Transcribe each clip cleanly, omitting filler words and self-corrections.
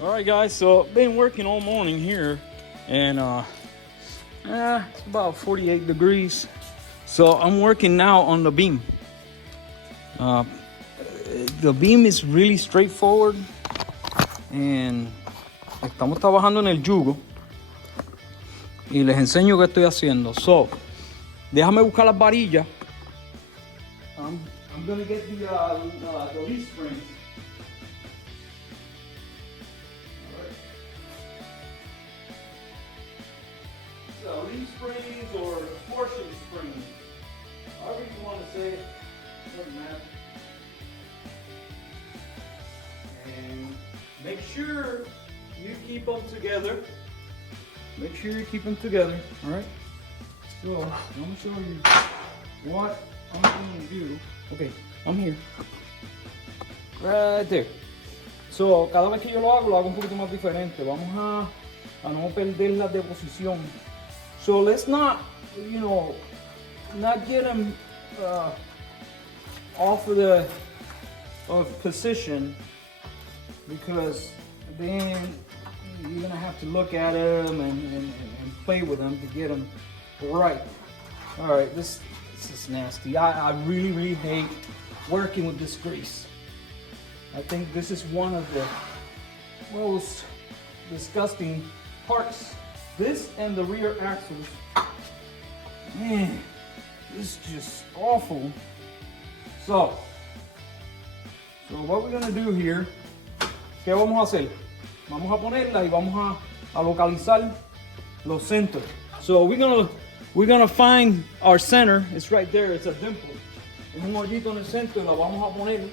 All right, guys, so been working all morning here, and it's about 48 degrees. So I'm working now on the beam. The beam is really straightforward, and estamos trabajando en el yugo. Y les enseño qué estoy haciendo. So, déjame buscar las varillas. I'm gonna get the leaf springs. So leaf springs or torsion springs, however you want to say it, doesn't matter. And make sure you keep them together. Make sure you keep them together, all right? So I'm gonna show you what I'm going to do. Okay, I'm here. Right there. So, cada vez que yo lo hago un poquito más diferente. Vamos a no perderlas de posición. So let's not, not get them off of position, because then you're gonna have to look at them and play with them to get them right. All right, this is nasty. I really hate working with this grease. I think this is one of the most disgusting parts. This and the rear axles. Man, this is just awful. So what we're gonna do here, ¿qué vamos a hacer? Vamos a ponerla y vamos a localizar los centros. So we're gonna find our center. It's right there. It's a dimple. Es un hoyito en el centro y la vamos a poner.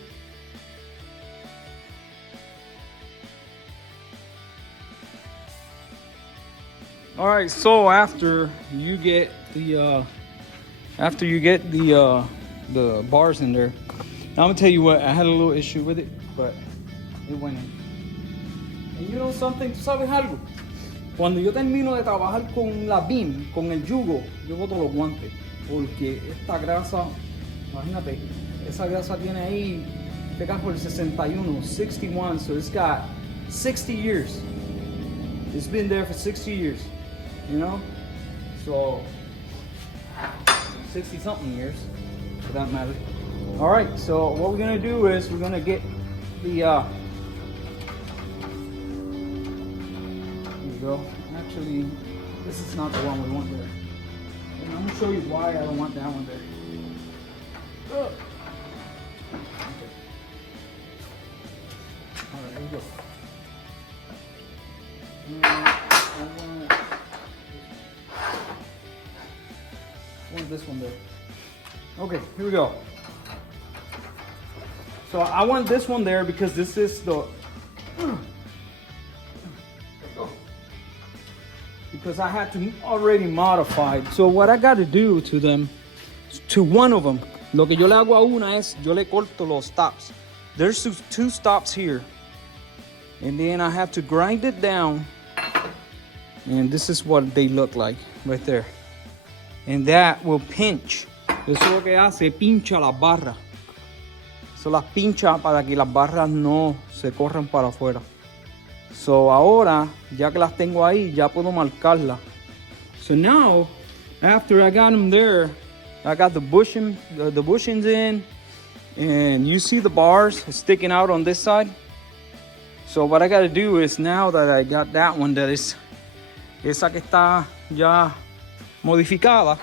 All right. So after you get the bars in there, I'm gonna tell you what. I had a little issue with it, but it went in. And you know something? ¿Tú sabes algo? Cuando yo termino de trabajar con la beam, con el yugo, yo boto los guantes, porque esta grasa, imagínate, esa grasa tiene ahí, pega por el 61, 61, so it's got 60 years. It's been there for 60 years, so 60 something years, for that matter. All right, so what we're gonna do is we're gonna get the go. Actually, this is not the one we want there. And I'm gonna show you why I don't want that one there. Okay. All right, here we go. I want this one there. Okay, here we go. So I want this one there because this is the because I had to already modified. So what I got to do to them, to one of them, lo que yo le hago a una es, yo le corto los stops. There's two stops here. And then I have to grind it down. And this is what they look like right there. And that will pinch. Eso es lo que hace, pincha las barras. Eso las pincha para que las barras no se corran para afuera. So ahora, ya que las tengo ahí, ya puedo marcarlas. So now, after I got them there, I got the bushings in, and you see the bars sticking out on this side. So what I got to do is, now that I got that one, that is esa que está ya modificada,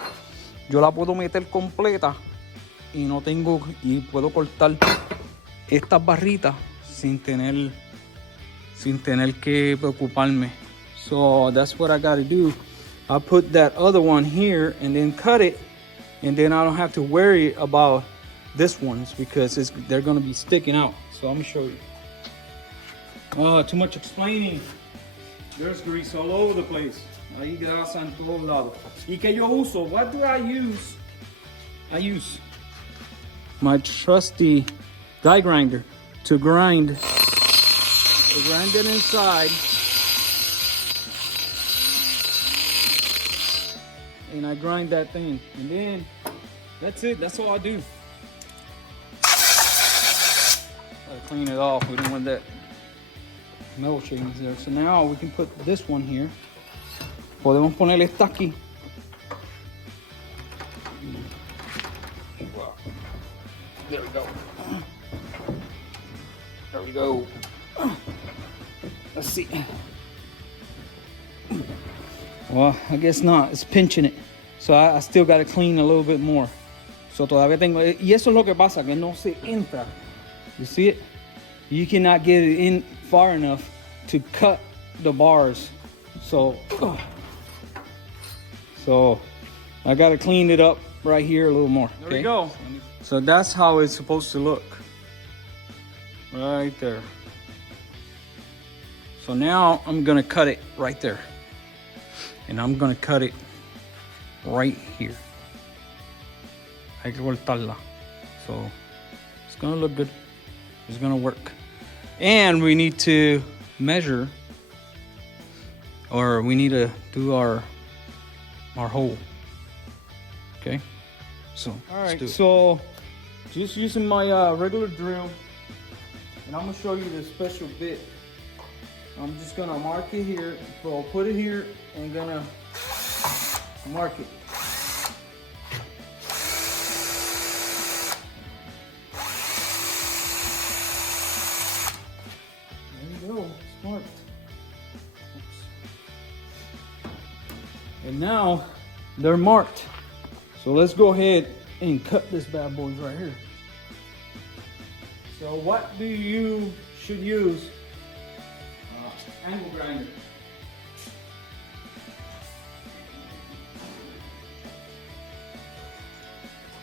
yo la puedo meter completa y puedo cortar estas barritas sin tener que preocuparme. So that's what I gotta do. I put that other one here and then cut it, and then I don't have to worry about this ones because they're gonna be sticking out. So let me show you. Oh, too much explaining. There's grease all over the place. Hay grasa en todos lados. ¿Y qué yo uso? What do I use? I use my trusty die grinder to grind it inside, and I grind that thing, and then that's it. That's all I do. Gotta clean it off. We don't want that. metal shavings there. So now we can put this one here. Podemos poner esta aquí. There we go. There we go. Let's see. Well, I guess not. It's pinching it. So I still got to clean a little bit more. So todavía tengo. Y eso es lo que pasa, que no se entra. You see it? You cannot get it in far enough to cut the bars. So I got to clean it up right here a little more. There we go. So that's how it's supposed to look. Right there. So now I'm gonna cut it right there. And I'm gonna cut it right here. Hay que cortarla. So it's gonna look good. It's gonna work. And we need to measure, or we need to do our hole. Okay? So, all right, so just using my regular drill, and I'm gonna show you the special bit. I'm just gonna mark it here. So I'll put it here and gonna mark it. There you go, it's marked. Oops. And now they're marked. So let's go ahead and cut this bad boy right here. So what do you should use? Angle grinder.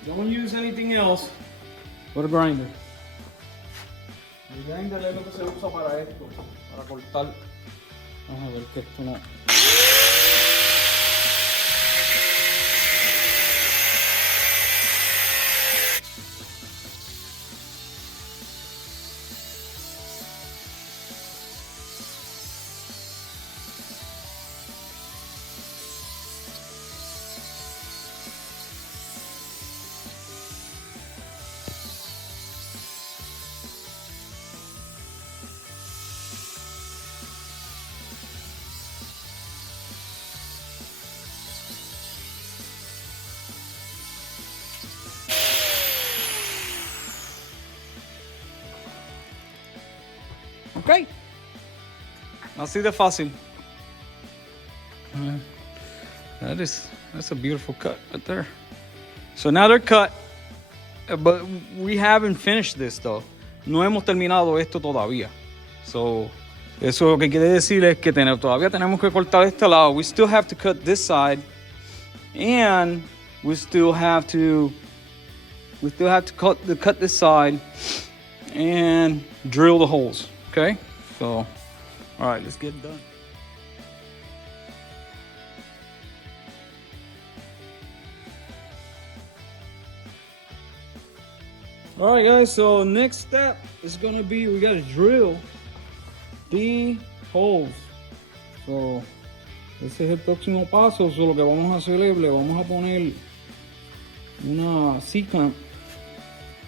Don't use anything else but a grinder. El grinder es lo que se usa para esto, para cortar. Vamos a ver que esto no. Okay. Así de fácil. That's a beautiful cut right there. So now they're cut, but we haven't finished this though. No hemos terminado esto todavía. So eso lo que quiere decir es que todavía tenemos que cortar este lado. We still have to cut this side, and we still have to cut this side and drill the holes. Okay, so all right, let's get it done. All right, guys, so next step is gonna be we gotta drill the holes. So ese es el próximo paso. So lo que vamos a hacer es le vamos a poner una C-clamp,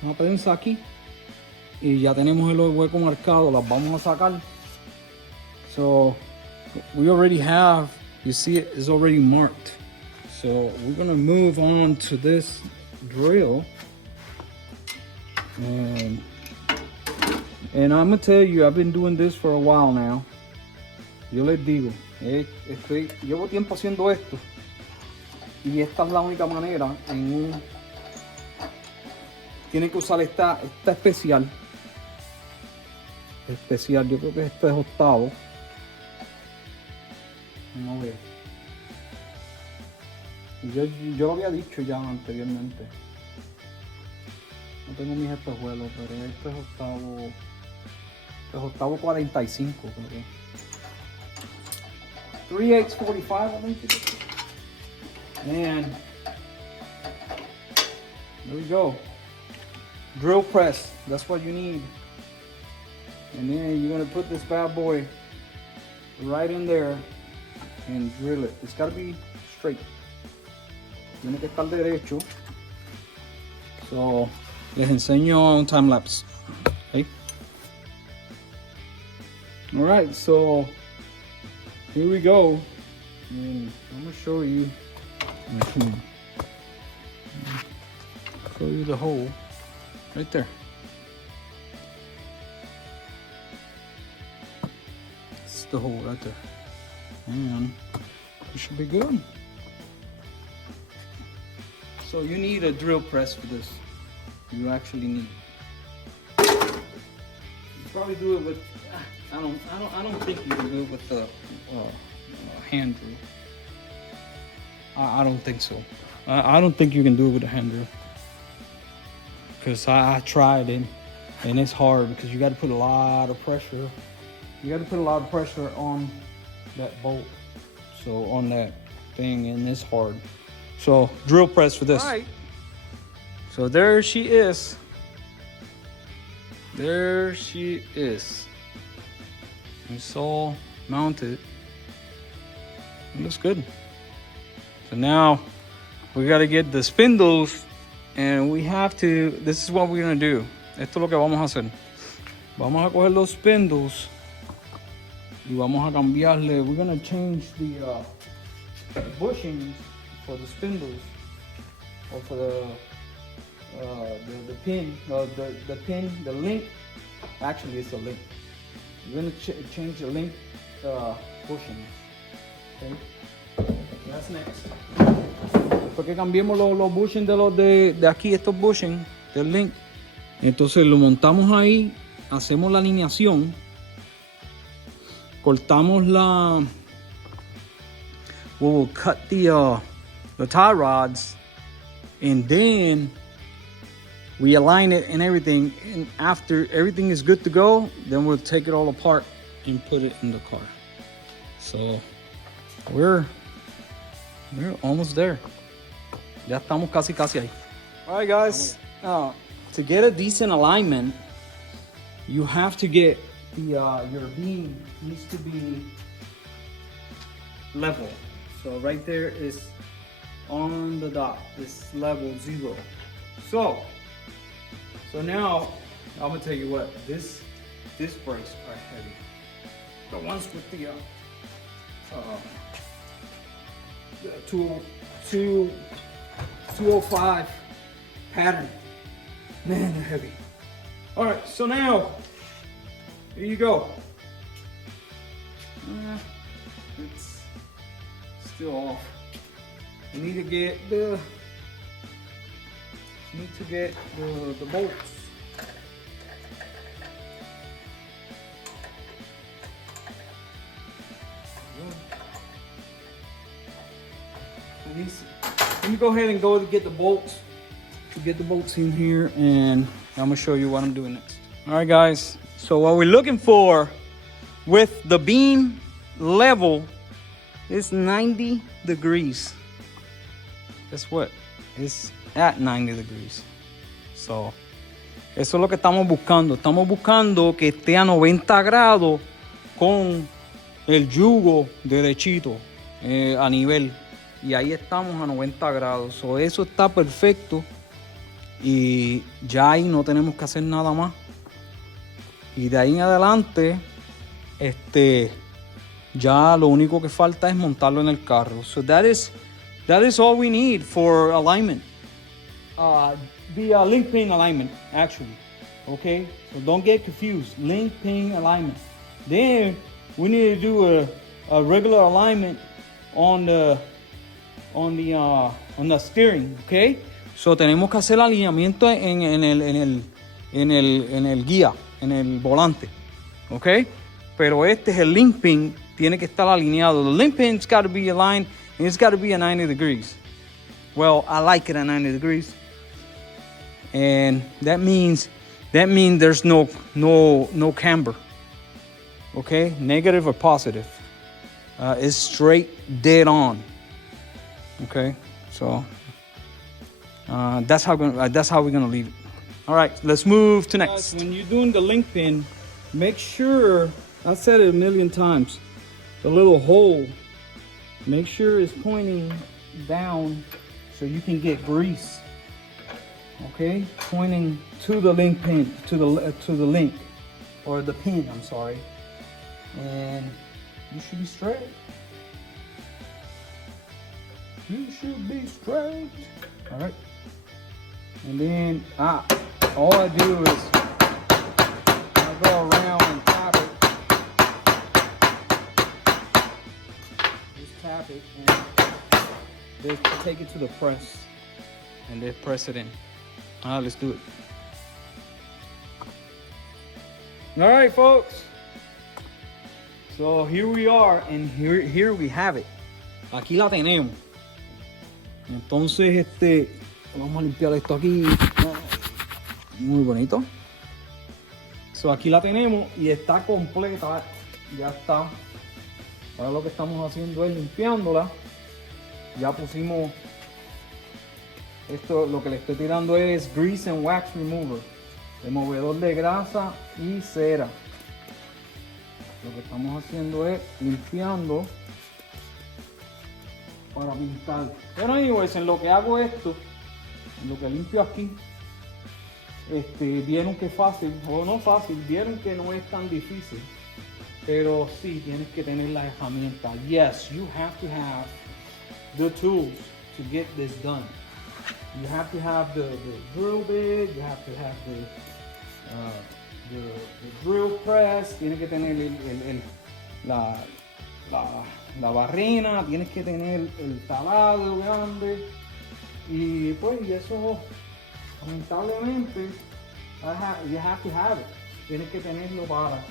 una prensa aquí. Y ya tenemos el hueco marcado, las vamos a sacar. So we already have, you see it is already marked. So we're gonna move on to this drill. And I'm gonna tell you, I've been doing this for a while now. Yo les digo, llevo tiempo haciendo esto. Y esta es la única manera tiene que usar esta especial. Yo creo que esto es octavo. Vamos a ver. Yo lo había dicho ya anteriormente. No tengo mis espejuelos, pero esto es octavo 45, creo que. 3/8 45, I think it is. And there we go. Drill press, that's what you need. And then you're gonna put this bad boy right in there and drill it. It's gotta be straight. Tiene que estar derecho. So les enseño un time lapse. Okay. All right, so here we go. And I'm gonna show you. Show you the hole right there. It's the hole right there, and it should be good. So you need a drill press for this. You actually need. You probably do it with. I don't think you can do it with the hand drill. I don't think so. I don't think you can do it with a hand drill. Because I tried it, and it's hard because you got to put a lot of pressure. You got to put a lot of pressure on that bolt, so on that thing, and it's hard. So drill press for this. All right. So there she is. There she is. It's all mounted. It looks good. So now we got to get the spindles, and we have to. This is what we're gonna do. Esto es lo que vamos a hacer. Vamos a coger los spindles y vamos a cambiarle. We're gonna change the bushings for the spindles, or for the pin, the pin, the link. Actually, it's a link. We're gonna change the link bushings. Okay, that's next. Después que cambiemos los bushings de aquí, estos bushings del link, entonces lo montamos ahí, hacemos la alineación, cortamos la. We'll cut the tie rods, and then we align it and everything, and after everything is good to go, then we'll take it all apart and put it in the car. So we're almost there. Ya estamos casi ahí. All right, guys. To get a decent alignment, you have to get the your beam needs to be level. So right there is on the dot. It's level 0. So now I'm gonna tell you what, this brakes are heavy. The ones with the 205 pattern, man, they're heavy. All right, so now here you go. It's still off. You need to get the bolts. Let me go ahead and go to get the bolts. To get the bolts in here, and I'm gonna show you what I'm doing next. All right, guys. So what we're looking for with the beam level is 90 degrees. Guess what? It's at 90 degrees. So, eso es lo que estamos buscando. Estamos buscando que esté a 90 grados con el yugo derechito, a nivel. Y ahí estamos a 90 grados. So, eso está perfecto. Y ya ahí no tenemos que hacer nada más. Y de ahí en adelante, ya lo único que falta es montarlo en el carro. So that is all we need for alignment. The link pin alignment, actually. Okay, so don't get confused. Link pin alignment. Then we need to do a regular alignment on the steering. Okay, so tenemos que hacer alineamiento en el guía, en el volante. Okay, pero este es el link pin, tiene que estar alineado. The link pin's got to be aligned, and it's got to be at 90 degrees. Well, I like it at 90 degrees. And that means there's no camber. Okay, negative or positive. It's straight, dead on. Okay, so that's how we're gonna leave it. All right, let's move to next. When you're doing the link pin, make sure, I said it a million times, the little hole, make sure it's pointing down so you can get grease. Okay, pointing to the link pin, to the link, or the pin, I'm sorry. and you should be straight. You should be straight. All right. And then all I do is I go around and tap it. Just tap it and just take it to the press and then press it in. All right, let's do it. All right, folks. So here we are, and here we have it. Aquí la tenemos. Entonces, vamos a limpiar esto aquí. Muy bonito. So aquí la tenemos y está completa. Ya está. Ahora lo que estamos haciendo es limpiándola. Ya pusimos esto, lo que le estoy tirando es grease and wax remover, removedor de grasa y cera. Lo que estamos haciendo es limpiando para pintar. Pero anyways, en lo que hago esto, en lo que limpio aquí, vieron que fácil, o no fácil, vieron que no es tan difícil. Pero sí, tienes que tener la herramienta. Yes, you have to have the tools to get this done. You have to have the drill bit, you have to have the drill press, tienes que tener la barrena, tienes que tener el taladro grande y pues y eso lamentablemente you have to have it. Tienes que tenerlo para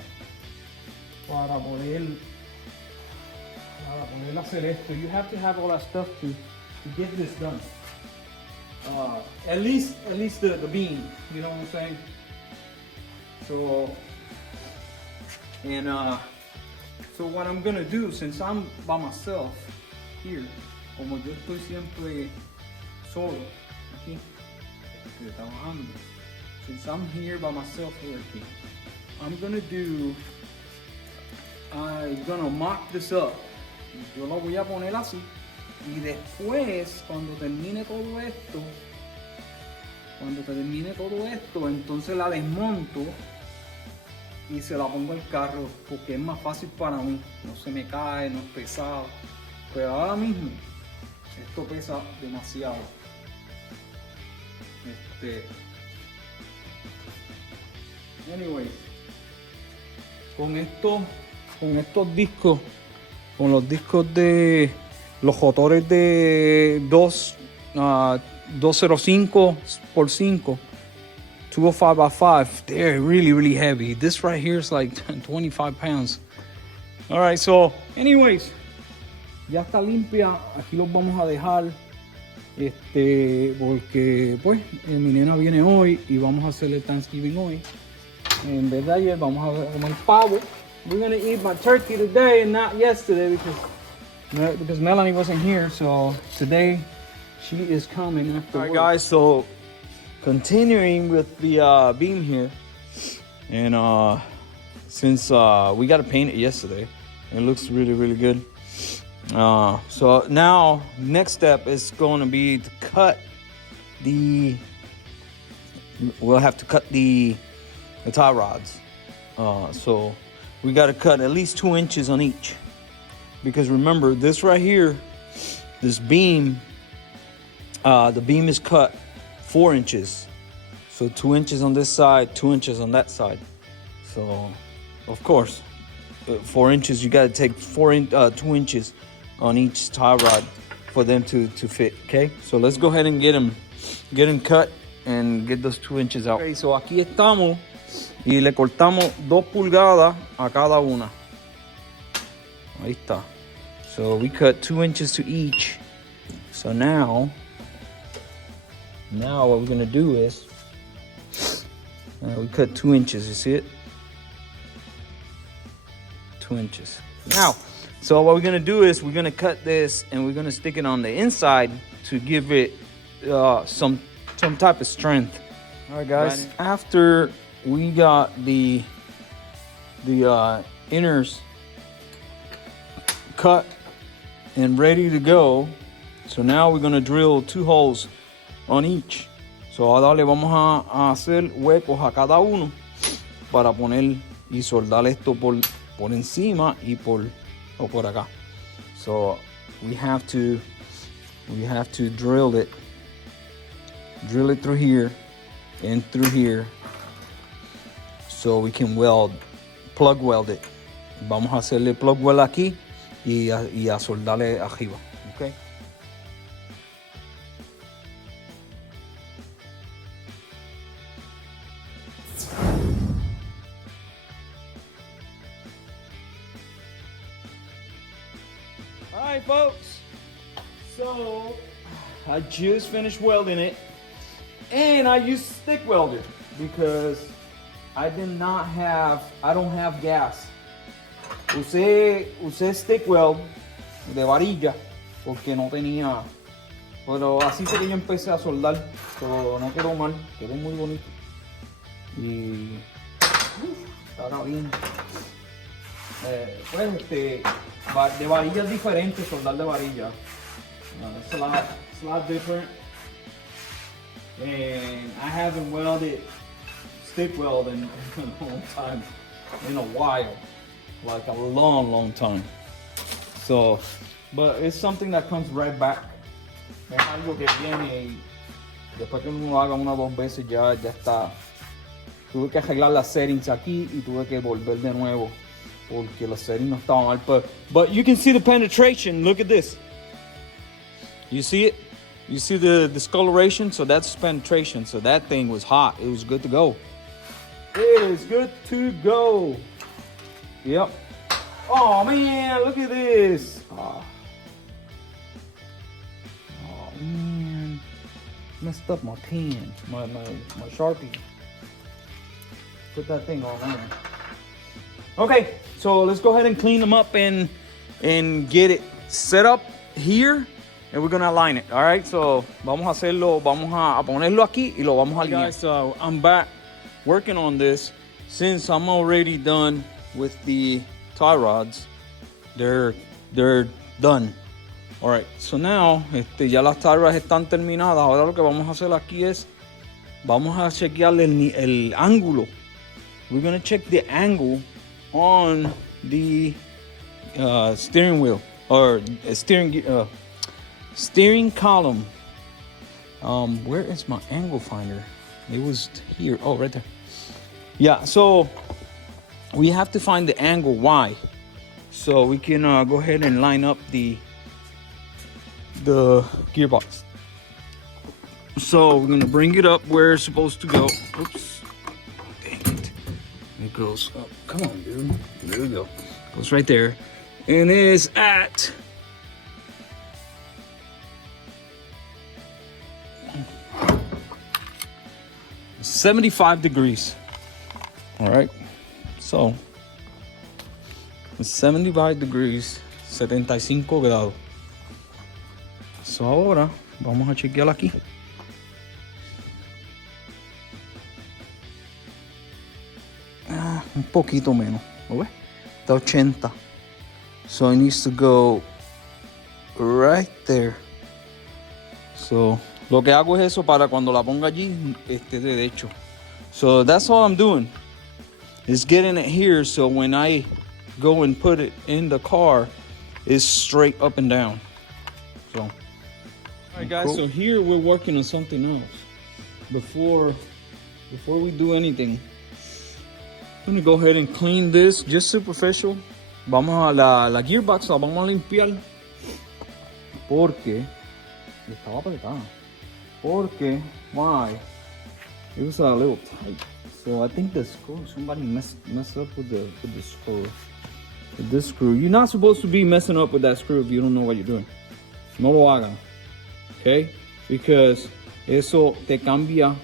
poder hacer esto. You have to have all that stuff to get this done. At least the beam, you know what I'm saying? So, and so what I'm gonna do, since I'm by myself here, como yo estoy siempre solo aquí, trabajando, since I'm here by myself working, I'm gonna mock this up. Yo lo voy a poner así. Y después, cuando termine todo esto, entonces la desmonto y se la pongo al carro porque es más fácil para mí. No se me cae, no es pesado. Pero ahora mismo, esto pesa demasiado. Anyway, con estos discos, con los discos de los motores de 205x5, 205x5, they're really heavy. This right here is like 25 pounds. All right, so anyways, ya está limpia. Aquí los vamos a dejar porque pues mi nena viene hoy y vamos a hacerle Thanksgiving hoy. En vez de ayer vamos a comer pavo. We're gonna eat my turkey today and not yesterday because Melanie wasn't here, so today she is coming after work. All right, guys, so continuing with the beam here, and since we got to paint it yesterday, it looks really good. So now next step is going to be to cut we'll have to cut the tie rods. So we got to cut at least 2 inches on each. Because remember, this right here, this beam, the beam is cut 4 inches. So 2 inches on this side, 2 inches on that side. So, of course, 4 inches, you got to take 2 inches on each tie rod for them to fit, okay? So let's go ahead and get them cut and get those 2 inches out. Okay, so aquí estamos y le cortamos 2 pulgadas a cada una. Ahí está. So we cut 2 inches to each. So now what we're gonna do is we cut 2 inches. You see it? 2 inches. Now, so what we're gonna do is we're gonna cut this and we're gonna stick it on the inside to give it some type of strength. All right, guys. After we got the inners cut and ready to go, so now we're going to drill 2 holes on each. So ahora le vamos a hacer huecos a cada uno para poner y soldar esto por por encima y por acá. So we have to drill it through here and through here so we can plug weld it. Vamos a hacerle plug weld aquí y a soldarle arriba, okay? Alright folks, so I just finished welding it and I used stick welder because I don't have gas. Usé stick weld de varilla porque no tenía, pero así fue que yo empecé a soldar, so, no quedó mal, quedó muy bonito y ahora bien. Pues de varillas diferentes, soldar de varilla. It's a lot different. And I haven't welded stick weld in a long time, in a while, like a long time. So, but it's something that comes right back. Es algo que viene y después que uno lo haga una o dos veces ya está. Tuve que arreglar las settings aquí y tuve que volver de nuevo porque los settings no estaban mal. But you can see the penetration. Look at this. You see it? You see the discoloration? So that's penetration. So that thing was hot. It was good to go. It is good to go. Yep. Oh man, look at this. Oh man. Messed up my pen, my Sharpie. Put that thing on there. Okay, so let's go ahead and clean them up and get it set up here. And we're gonna align it, all right? So vamos a hacerlo, vamos a ponerlo aquí y lo vamos a alinear. Guys, I'm back working on this. Since I'm already done with the tie rods, they're done. All right, so now ya las tie rods están terminadas. Ahora lo que vamos a hacer aquí es, vamos a chequear el ángulo. We're gonna check the angle on the steering wheel or steering column. Where is my angle finder? It was here. Oh, right there. Yeah, so we have to find the angle Y so we can go ahead and line up the gearbox. So we're gonna bring it up where it's supposed to go. Oops, dang it. It goes up. Come on, dude. There we go. Goes right there. And is at 75 degrees. All right, so 75 degrees, 75 grados. So ahora vamos a chequear aquí. Un poquito menos, ¿lo ves? Está 80. So it needs to go right there. So lo que hago es eso para cuando la ponga allí esté derecho. So that's all I'm doing, is getting it here so when I go and put it in the car, it's straight up and down. So, all right guys, cool. So here we're working on something else. Before we do anything, I'm gonna go ahead and clean this, just superficial. Vamos a la gearbox, la vamos a limpiar porque estaba apretada. Porque why? It was a little tight. So I think the screw, somebody messed up with the screw. With this screw. You're not supposed to be messing up with that screw if you don't know what you're doing. No lo hagan. Okay? Because eso te cambia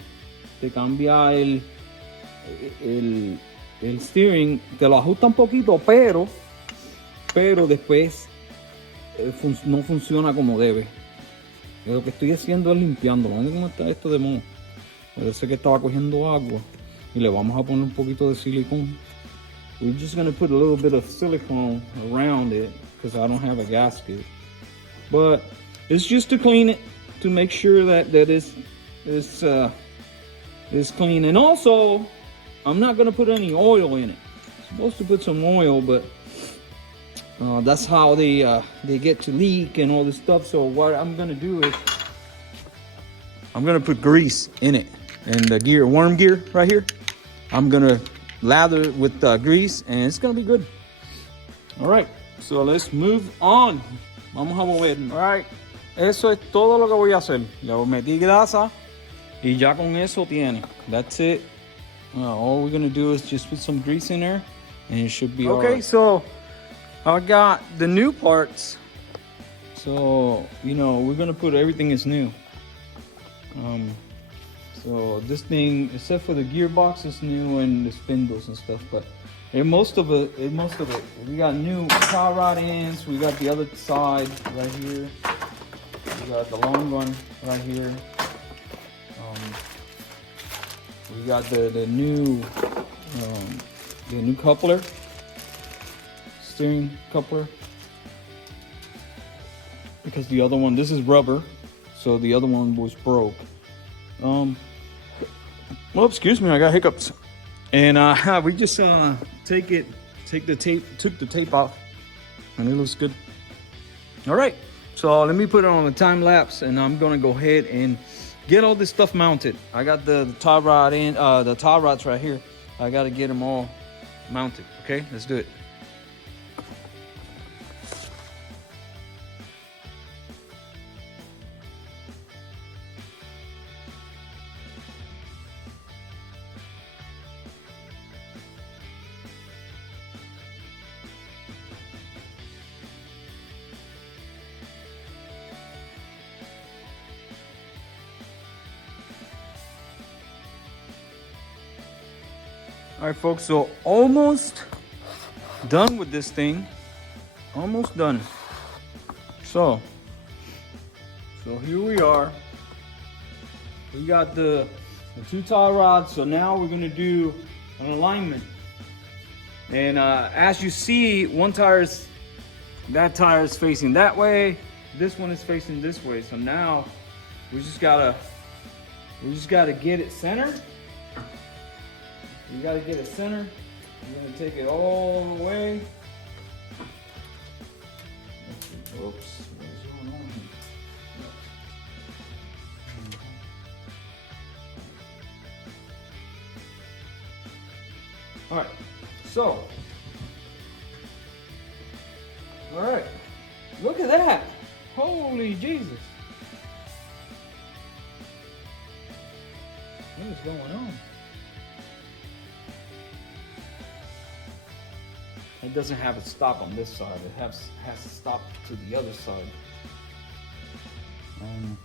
el steering, te lo ajusta un poquito, pero después no funciona como debe. Lo que estoy haciendo es limpiando. Miren cómo está esto de moho. Parece que estaba cogiendo agua. Y le vamos a poner un poquito de silicón. We're just going to put a little bit of silicone around it because I don't have a gasket. But it's just to clean it, to make sure that it's clean. And also, I'm not going to put any oil in it. supposed to put some oil, but that's how they get to leak and all this stuff. So what I'm gonna do is I'm gonna put grease in it, and the gear, worm gear right here, I'm gonna lather it with grease, and it's gonna be good. All right, so let's move on. Vamos a mover. All right, eso es todo lo que voy a hacer. Le metí grasa y ya con eso tiene. That's it. All we're gonna do is just put some grease in there, and it should be okay. Right. So I got the new parts. So you know we're gonna put everything is new. So this thing, except for the gearbox, is new, and the spindles and stuff. But most of it, we got new tie rod ends. We got the other side right here. We got the long one right here. We got the new coupler, steering coupler, because the other one, this is rubber, so the other one was broke. Well, excuse me, I got hiccups. And we just took the tape off, and it looks good. All right, so let me put it on a time lapse, and I'm gonna go ahead and get all this stuff mounted. I got the tie rod in, the tie rods right here. I gotta get them all mounted. Okay, let's do it. All right, folks, so almost done with this thing. Almost done. So here we are. We got the two tie rods. So now we're gonna do an alignment. And as you see, that tire is facing that way. This one is facing this way. So now we just gotta get it centered. You gotta get it centered. You're gonna take it all the way. Oops, what is going on here? All right, so, all right, look at that. Holy Jesus. What is going on? It doesn't have a stop on this side. It has to stop to the other side. Oh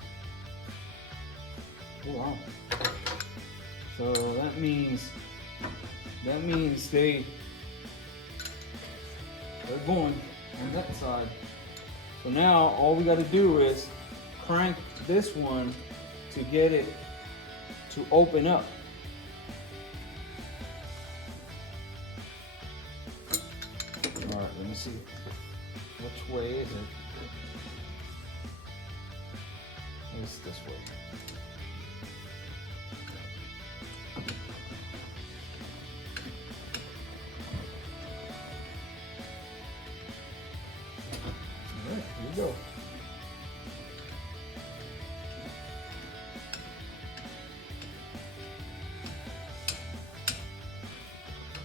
wow. So that means they're going on that side. So now all we got to do is crank this one to get it to open up. All right, let me see. Which way is it? It's this way. All right, here we go.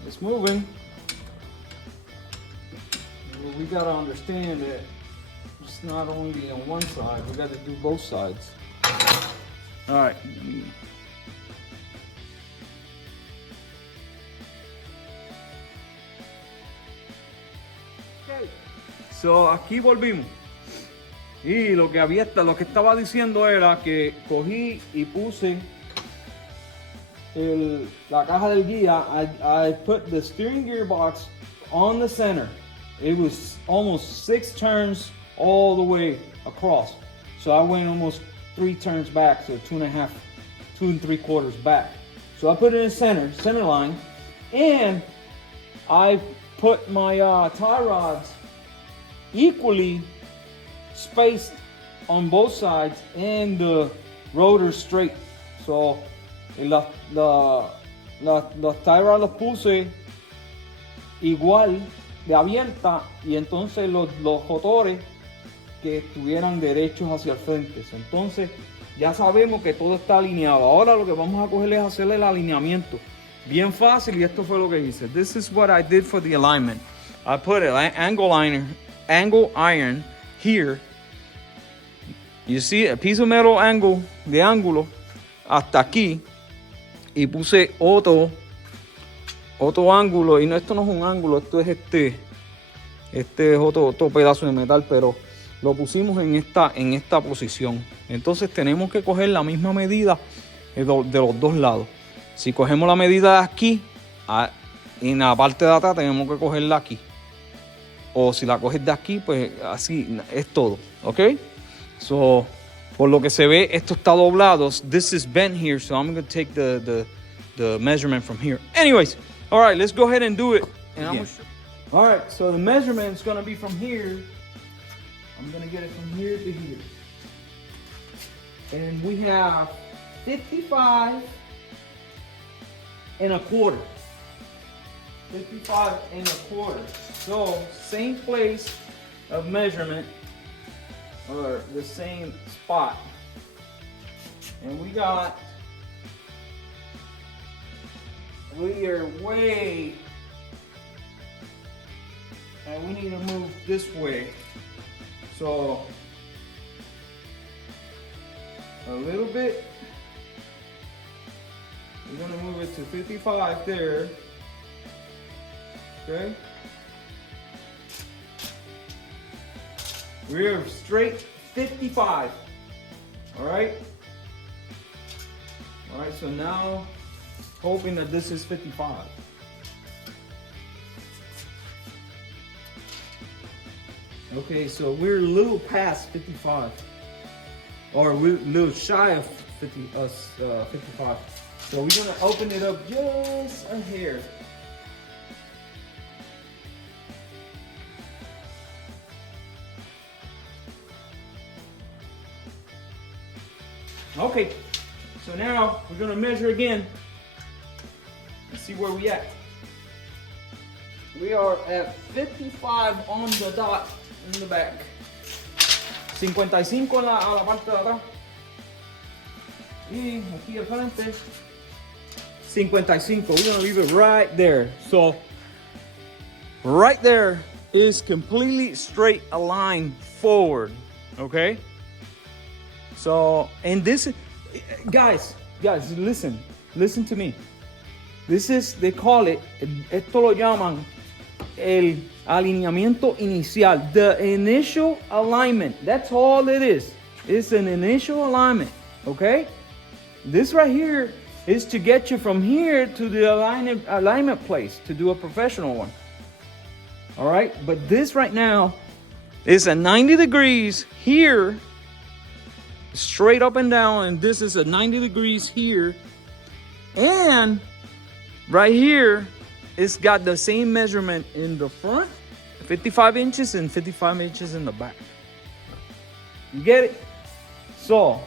It's moving. We gotta understand that it's not only on one side, we gotta do both sides. All right. Okay. So aquí volvimos. Y lo que estaba diciendo era que cogí y puse la caja del guía. I put the steering gearbox on the center. It was almost 6 turns all the way across. So I went almost 3 turns back, so 2 3/4 back. So I put it in center line, and I put my tie rods equally spaced on both sides and the rotor straight. So los tie rods los puse igual de abierta y entonces los rotores que estuvieran derechos hacia el frente. Entonces ya sabemos que todo está alineado. Ahora lo que vamos a coger es hacerle el alineamiento. Bien fácil, y esto fue lo que hice. This is what I did for the alignment. I put an angle iron here. You see, a piece of metal angle, de ángulo hasta aquí, y puse otro ángulo, y no, esto no es un ángulo, esto es este es otro pedazo de metal, pero lo pusimos en esta posición. Entonces tenemos que coger la misma medida de los dos lados. Si cogemos la medida de aquí, en la parte de atrás tenemos que cogerla aquí. O si la coges de aquí, pues así es todo, ¿ok? So, por lo que se ve, esto está doblado. This is bent here, so I'm going to take the measurement from here. Anyways, all right, let's go ahead and do it. All right, so the measurement is going to be from here. I'm going to get it from here to here. And we have 55 and a quarter. 55 and a quarter. So, same place of measurement, or the same spot. And we are way, and we need to move this way. So, a little bit. We're gonna move it to 55 there. Okay. We're straight 55. All right. All right. So now, hoping that this is 55. Okay. So we're a little past 55, or we're a little shy of 55. So we're gonna open it up just a hair. Okay, so now we're gonna measure again and see where we at. We are at 55 on the dot in the back. 55 a la parte de atrás. Y aquí al frente, 55. We're gonna leave it right there. So, right there is completely straight aligned forward, okay? So, and this, guys, listen to me. This is, they call it, esto lo llaman el alineamiento inicial, the initial alignment. That's all it is. It's an initial alignment, okay? This right here is to get you from here to the alignment place to do a professional one. All right, but this right now is a 90 degrees here, straight up and down, and this is a 90 degrees here, and right here it's got the same measurement in the front, 55 inches and 55 inches in the back. You get it? So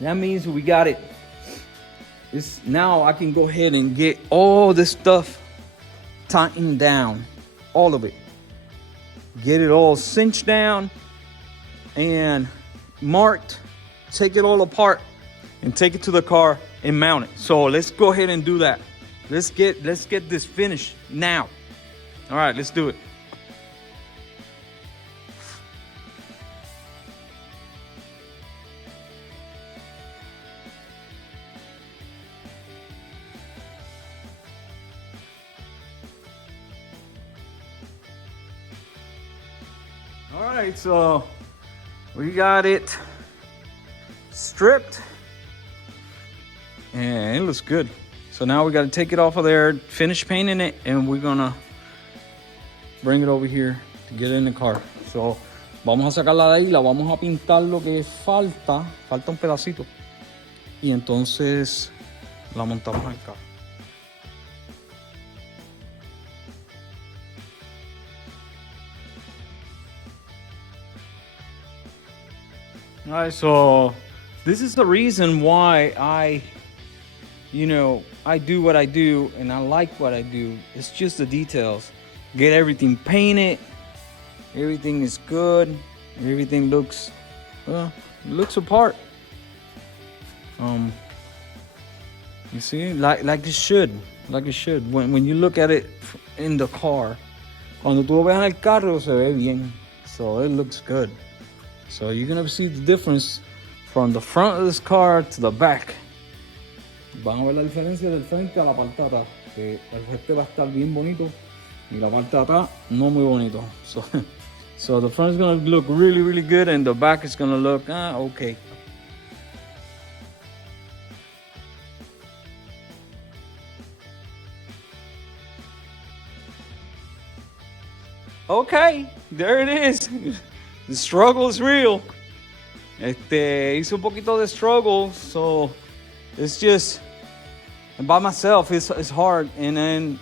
that means we got it. Now I can go ahead and get all this stuff tightened down, all of it. Get it all cinched down and marked, take it all apart and take it to the car and mount it. So let's go ahead and do that. Let's get this finished now. All right, let's do it. All right, so we got it stripped and it looks good. So now we got to take it off of there, finish painting it, and we're gonna bring it over here to get it in the car. So vamos a sacarla de ahí, la vamos a pintar lo que falta un pedacito, y entonces la montamos en el carro. All right, so this is the reason why I, I do what I do, and I like what I do. It's just the details. Get everything painted. Everything is good. Everything looks apart. You see, like it should. Like it should. When you look at it in the car, cuando tú lo ves en el carro se ve bien. So it looks good. So you're gonna see the difference from the front of this car to the back. Van a ver la diferencia del frente a la parte de atrás. Que el frente va a estar bien bonito y la parte de atrás no muy bonito. So the front is gonna look really, really good, and the back is gonna look okay. Okay, there it is. The struggle is real. Hice un poquito de struggle, so it's just by myself. It's hard, and then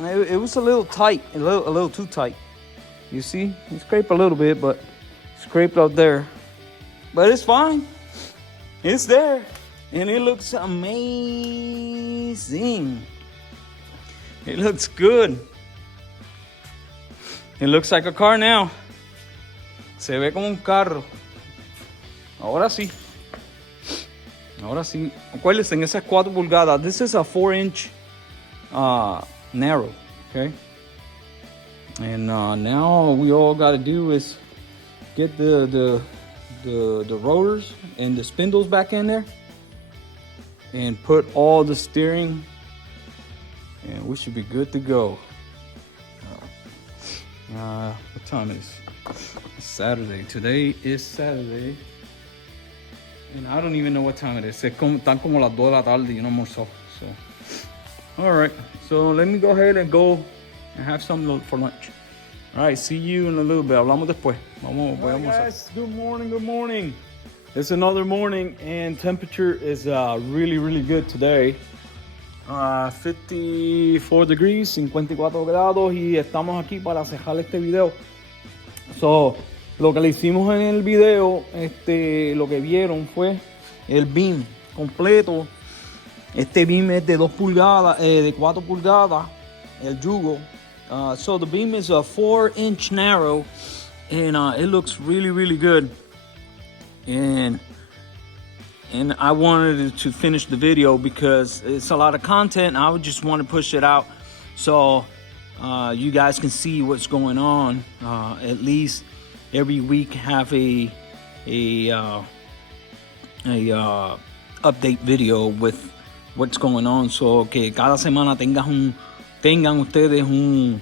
it was a little tight, a little too tight. You see, you scrape a little bit, but scraped out there, but it's fine. It's there, and it looks amazing. It looks good. It looks like a car now. Se ve como un carro. Ahora sí. Ahora sí. Acuérdense, en esas 4 pulgadas. This is a 4-inch narrow. Okay. And now we all got to do is get the rotors and the spindles back in there, and put all the steering, and we should be good to go. What time is it? It's Saturday. Today is Saturday. And I don't even know what time it is. Están como las 2 de la tarde y no almorzó. So, all right. So let me go ahead and go and have something for lunch. All right. See you in a little bit. Hablamos después. Vamos a guys, good morning. Good morning. It's another morning, and temperature is really, really good today. 54 degrees, 54 grados, y estamos aquí para cejar este video. So, lo que le hicimos en el video, lo que vieron fue el beam completo. Este beam es de 2 pulgadas, de 4 pulgadas, el yugo. So the beam is a 4-inch narrow, and it looks really, really good. And I wanted to finish the video because it's a lot of content. I would just want to push it out so you guys can see what's going on. At least every week have a update video with what's going on. So que cada semana tengan ustedes un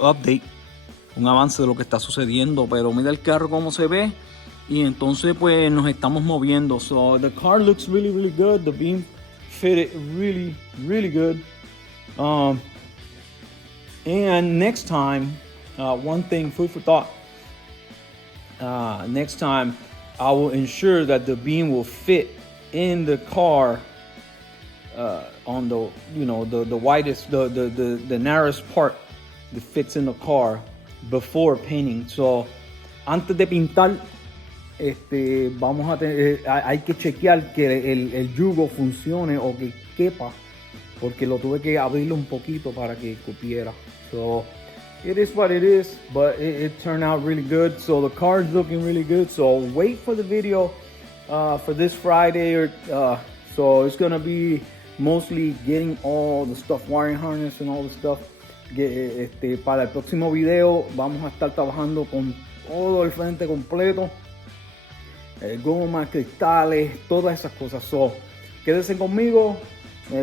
update, un avance de lo que está sucediendo. Pero mira el carro cómo se ve. Y entonces pues nos estamos moviendo. So the car looks really, really good. The beam fitted really, really good. And next time, one thing, food for thought. Next time, I will ensure that the beam will fit in the car on the the widest, the narrowest part that fits in the car before painting. So antes de pintar, vamos a tener, hay que chequear que el yugo funcione o que quepa, porque lo tuve que abrirlo un poquito para que cupiera. So it is what it is, but it turned out really good. So the car is looking really good. So wait for the video for this Friday, or so it's gonna be mostly getting all the stuff, wiring harness and all the stuff. Para el próximo video vamos a estar trabajando con todo el frente completo. Goma, cristales, todas esas cosas. So, quédense conmigo,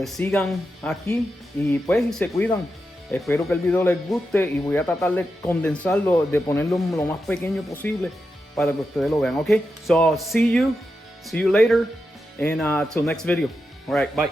sigan aquí y pues y se cuidan. Espero que el video les guste y voy a tratar de condensarlo, de ponerlo lo más pequeño posible para que ustedes lo vean. Okay, so see you later, and till next video. All right, bye.